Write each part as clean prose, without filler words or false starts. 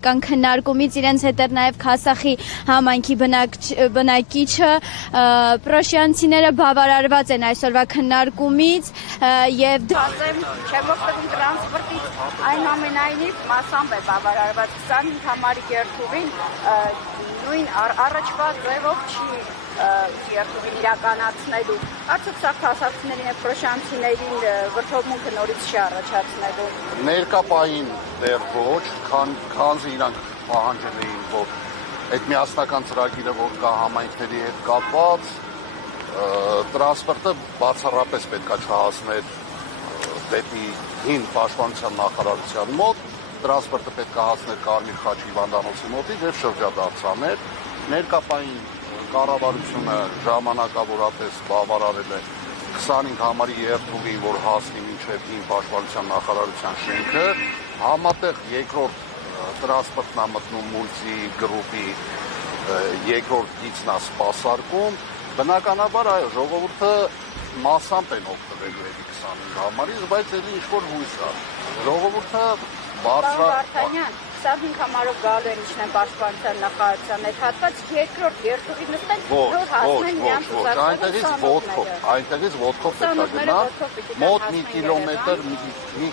Կան քննարկումից իրենց հետ էր նաև Քասախի համայնքի բնակիչը, պրոշյանցիները բավարարված են այսօրվա քննարկումից եւ չեմ օգտվում տրանսպորտից, այնուամենայնիվ մասամբ է բավարարված 25 համարի երթուղին նույն առաջվա ձևով չի երթուղին իրականացնելու։ Արդյոք սա քասախցիներին եւ պրոշյանցիներին վրդովմունքը նորից չի առաջացնելու։ Ներկապային դեռ ոչ, քանզի իրանք պահանջել էին, որ այդ միասնական ծրագիրը, որ կա համայնքների հետ կապված, տրանսպորտը բացառապես պետք է չհասներ դեպի հին պաշտպանության նախարարության մոտ, տրանսպորտը պետք է հասներ Կարմիր խաչ հիվանդանոցի մոտից եւ շրջադարձաներ։ Ներկապային կառավարությունը ժամանակավորապես բավարարել է 25 համարի երթուղին, որ հասնի մինչև հին պաշտպանության նախարարության շենքը, համատեղ երկրորդ տրանսպորտն է մտնում մուլտի գրուպի երկրորդ գիծն է սպասարկում, բնականաբար այո, ժողովուրդը մասամբ են օգտվելու էլի 25 համարից, բայց էլի ինչ-որ հույս է։ Ժողովուրդը Վարդանյան, 25 համարով գալու են իջնեն պաշտպանության նախարարության այդ հատված երկրորդ երթուղի նստեն, որ հասնեն իրենց ուզածները այնտեղից ոտքով պետք է գնա, մոտ մի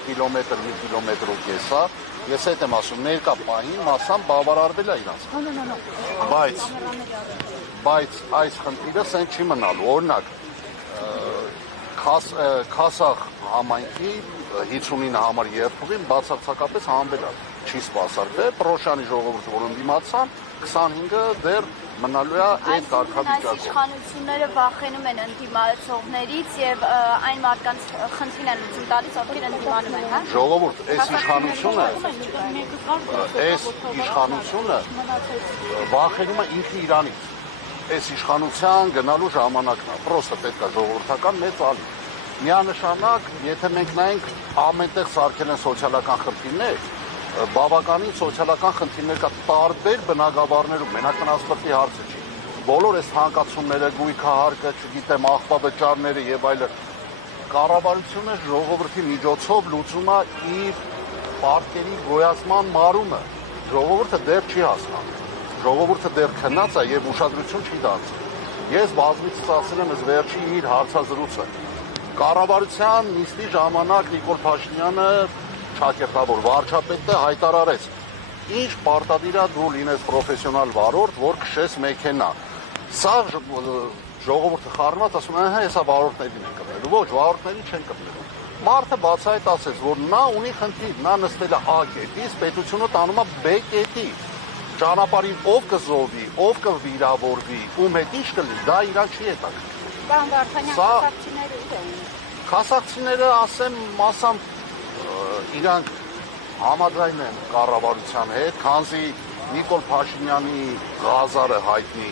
կիլոմետր ու կես է, ես այդ եմ ասում, ներկա պահին մասամբ բավարարվել է իրանց։ Բայց այս խնդիրը սեն չի մնալու, օրինակ, Քասախ համայնքի 59 համար երթուղին բացարձակապես հանբերալ չի սպասարկվել, Պրոշյանի ժողովուրդը, որ ընդդիմացան, 25-ը դեռ մնալու է այդ կարգավիճակում։ Իշխանությունները վախենում են ընդդիմացողներից եւ այն մարդկանց խնդրին են լուծում տալիս, ովքեր ընդդիմանում են, հա։ Ժողովուրդ, այս իշխանությունը վախենում է ինքը իրանից։ Այս իշխանության գնալու ժամանակն է, պրոստը պետք է ժողովրդական մեծ ալի։ Միանշանակ, եթե մենք նայենք ամենտեղ սարքել են սոցիալական խնդիրներ, բավականին սոցիալական խնդիրներ կա տարբեր բնագավառներում, մենակ տրանսպորտի հարցը չի։ Բոլոր այս թանկացումները, գույքահարկը, չգիտեմ, աղբավճարները եւ այլն, կառավարությունը ժողովրդի միջոցով լուծում է իր պարտքերի գոյացման մարումը։ Ժողովուրդը դեռ չի հասնում։ Ժողովուրդը դեռ քնած է եւ ուշադրություն չի դարձնում։ Ես բազմիցս ասել եմ, վերջի իր հարցազրույցը կառավարության նիստի ժամանակ Նիկոլ Փաշինյանը Շակերտավոր վարչապետը հայտարարեց. ինչ պարտադիր է դու լինես պրոֆեսիոնալ վարորդ, որ քշես մեքենա։ Սա ժողովուրդը խառնված ասում է, հեսա վարորդներին են կպնելու։ Ոչ, վարորդներին չեն կպնելու։ Մարդը բացահայտ ասեց, որ նա ունի խնդիր, նա նստել է A կետից, պետությունը տանում է B կետի։ Ճանապարհին ով կզոհվի, ով կվիրավորվի, ում հետ ինչ կլինի, դա իրան չի հետաքրքրում։ Պարոն Վարդանյան, քասախցիները ինչ են։ Քասախցիները, ասեմ, մասամբ իրանք համաձայն են կառավարության հետ, քանզի Նիկոլ Փաշինյանի Ղազարը հայտնի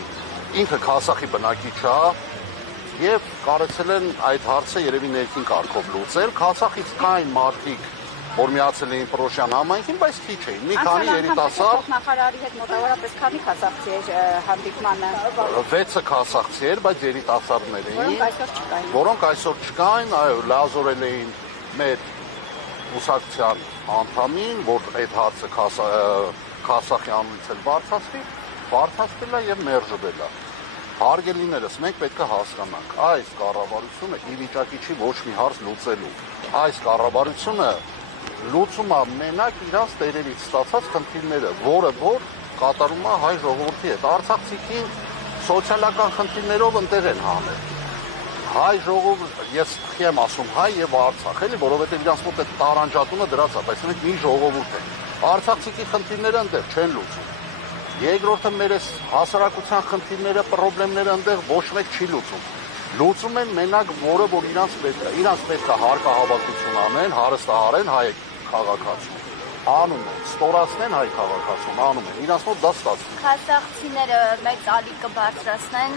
ինքը Քասախի բնակիչ է եւ կարեցել են այդ հարցը երևի ներքին կարգով լուծել։ Քասախից կային մարդիկ, որ միացել էին Պրոշյան համայնքին, բայց քիչ էին։ Մի քանի երիտասարդ նախարարի հետ մոտավորապես քանի քասախցի էր հանդիպմանը։ 6 քասախցի էր, բայց երիտասարդներ էին, որոնք այսօր չկային, այո, լազորել էին մեր ուսակցության անդամին, որ այդ հարցը Քասախի անունից էլ բարձրացվել է եւ մերժվել է։ Հարգելիներս, մենք պետք է հասկանանք, այս կառավարությունը ի վիճակի չի ոչ մի հարց լուծելու։ Այս կառավարությունը լուծում է մենակ իրաց տերերից ստացած խնդիրները, որը որ կատարում է հայ ժողովրդի հետ։ Արցախցիքին սոցիալական խնդիրներով ընտեղ են հանել։ Հայ ժողովուրդ, ես եմ ասում հայ եւ Արցախ, էլի, որովհետեւ իրանց մոտ է տարանջատումը դրած է, բայց մենք մի ժողովուրդ ենք։ Արցախցիքի խնդիրները ընտեղ չեն լուծում։ Երկրորդը մեր այս հասարակության խնդիրները, խնդիրները ընտեղ ոչ մեկ չի լուծում։ Լուծում են մենակ որը որ իրանց պետք է հարկահավաքություն անեն, հարստահարեն հայ քաղաքացուն։ Անում են, ստորացնեն հայ քաղաքացուն, անում են, իրանց մոտ դա ստացվում։ Քասախցիները մեծ ալիք կբարձրացնեն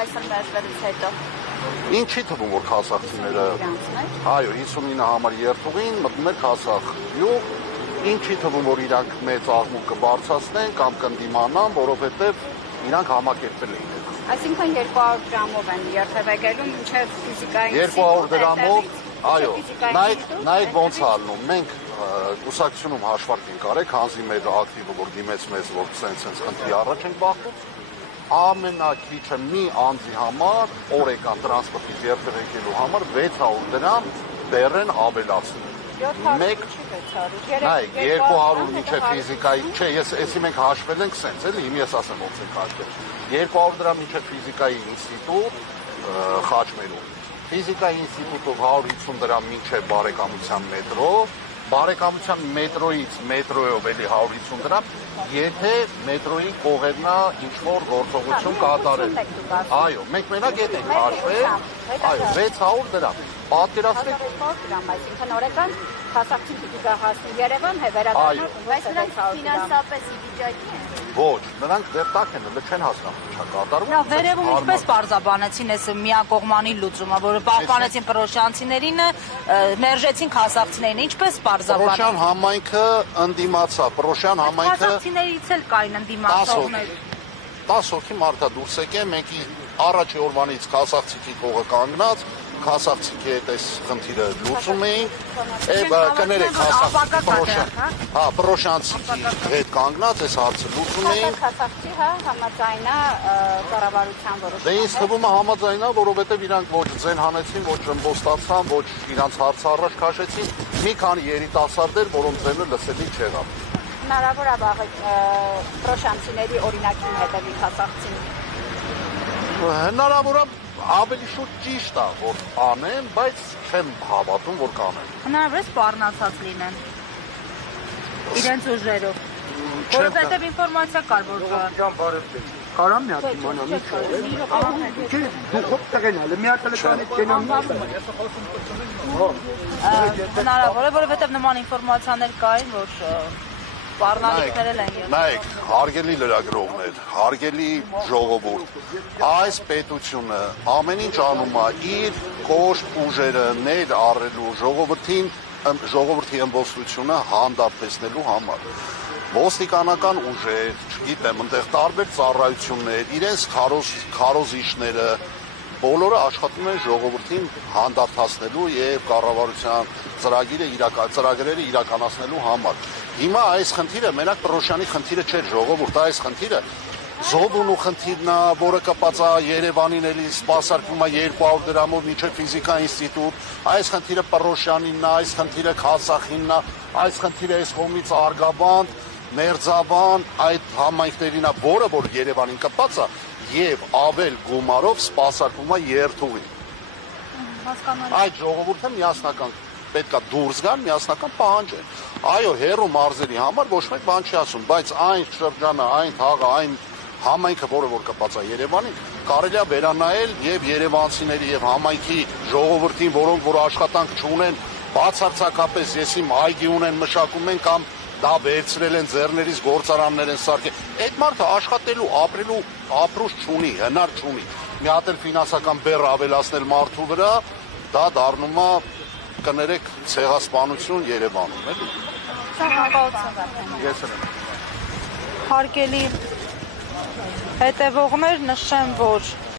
այսօր մերժվելուց հետո։ Ինչի թվում որ քասախցիները, այո, 59 համար երթուղին մտնում էր Քասախ յուղ, ինչի թվում որ իրանք մեծ աղմուկ կբարձրացնեն կամ կընդդիմանան, որովհետև իրանք համակերպվել էին։ Այսինքն 200 դրամով են երթևեկելու մինչև ֆիզիկային 200 դրամով, այո, նայեք ոնց է ալնում, մենք կուսակցությունում հաշվարկենք արեք, հանձի մեր ակտիվը, որ դիմեց մեզ, որ սենց խնդրի առաջ ենք բախվում, ամենակիչը մի անձի համար, օրեկան տրանսպորտից երբեք եկելու համար 600 դրամ բեռ են ավելացնում։ 700 չի 600, նայեք 200 մինչև ֆիզիկայի, չէ, եսի մենք հաշվել ենք սենց, էլի, իմ ես ասեմ ոնց ենք հաշվել, 200 դրամ մինչև ֆիզիկայի ինստիտուտ Խաչմերում, ֆիզիկայի ինստիտուտով 150 դրամ մինչև բարեկամության մետրո, բարեկամության մետրոյից մետրոյով էլի 150 դրամ, եթե մետրոյի կողերնա ինչ-որ գործողություն կատարել։ Այո, մենք մենակ ետ ենք հաշվել, այո, 600 դրամ, պատկերացրեք։ 600 դրամ, այսինքն օրեկան հասարակություն պիտի գա հասնի Երևան, հետագայում Բայց նրանք ֆինանսապես ի վիճակի են։ Ոչ, նրանք դեռ տակ են, չեն հասնում ինչա կատարում։ Նա վերևում ինչպես պարզաբանեցին այս միակողմանի լուծումը, որը պահպանեցին պրոշյանցիներին, մերժեցին քասախցիներին, ինչպես պարզաբանեցին։ Պրոշյան համայնքը ընդդիմացավ, Պրոշյան համայնքը Քասախցիներից էլ կային ընդդիմացողներ։ 10 հոգի մարդա դուրս եկե, մենք առաջի օրվանից քասախցիկի կողը կանգնած, քասախցիկի հետ այս խնդիրը լուծում էինք, կներեք Պրոշյանցիկի հետ կանգնած այս հարցը լուծում էինք։ Հասարակցի համաձայնա կառավարության որոշումը։ Դե ինձ թվում է համաձայնա, որովհետև իրանք ոչ ձեն հանեցին, ոչ ըմբոստացան, ոչ իրանց հարցը առաջ քաշեցին, մի քանի երիտասարդեր, որոնց ձենը լսելի չեղավ։ Հնարավոր է վաղը պրոշյանցիների օրինակին հետևի հասարակցին։ Հնարավոր է ավելի շուտ ճիշտ է, որ անեն, բայց չեմ հավատում, որ կանեն։ Հնարավոր է սպառնացած լինեն իրենց ուժերով։ Որովհետև ինֆորմացիա կար, որ Կարամ մի հատ իմանամ, չէ, դու խոտ տղեն ալը, մի հատ տելեկանից կենամ հնարավոր է, որովհետև նման ինֆորմացիաներ կային, որ սպառնալիքներ են եղել։ Նայեք, հարգելի լրագրողներ, հարգելի ժողովուրդ, այս պետությունը ամեն ինչ անում է իր կոշտ ուժերը ներ առելու ժողովրդի ըմբոստությունը հանդարտեցնելու համար։ Ոստիկանական ուժեր, չգիտեմ, այնտեղ տարբեր ծառայություններ, իրենց քարոզիչները, բոլորը աշխատում են ժողովրդին հանդարտացնելու եւ կառավարության ծրագրերը իրականացնելու համար։ Հիմա այս խնդիրը մենակ Պրոշյանի խնդիրը չէ, ժողովուրդ, այս խնդիրը Զոբունու խնդիրն է, որը կապած է Երևանին էլի սպասարկվում է 200 դրամով մինչև ֆիզիկա ինստիտուտ, այս խնդիրը Պրոշյանինն է, այս խնդիրը Քասախինն է, այս խնդիրը այս կողմից Արգաբանդ, Մերձաբան, այդ համայնքներին է, որը որ Երևանին կապած է եւ ավել գումարով սպասարկվում է երթուղի։ Այդ ժողովուրդը միասնական պետք է դուրս գան, միասնական պահանջեն։ Այո, հերու մարզերի համար ոչ մեկ բան չի ասում, բայց այն շրջանը, այն թաղը, այն համայնքը, որը որ կապած է Երևանին, կարելի է վերանայել եւ երևանցիների եւ համայնքի ժողովրդին, որոնք որ աշխատանք չունեն, բացարձակապես եսիմ այգի ունեն, մշակում են կամ դա վերցրել են ձեռներից գործարաններ են սարքել։ Այդ մարդը աշխատելու, ապրելու ապրուց չունի, հնար չունի։ Մի հատ էլ ֆինանսական բեռ ավելացնել մարդու վրա, դա դառնում է կներեք ցեղասպանություն Երևանում, էլի։ Ես եմ։ Հարգելի հետևողներ, նշեմ, որ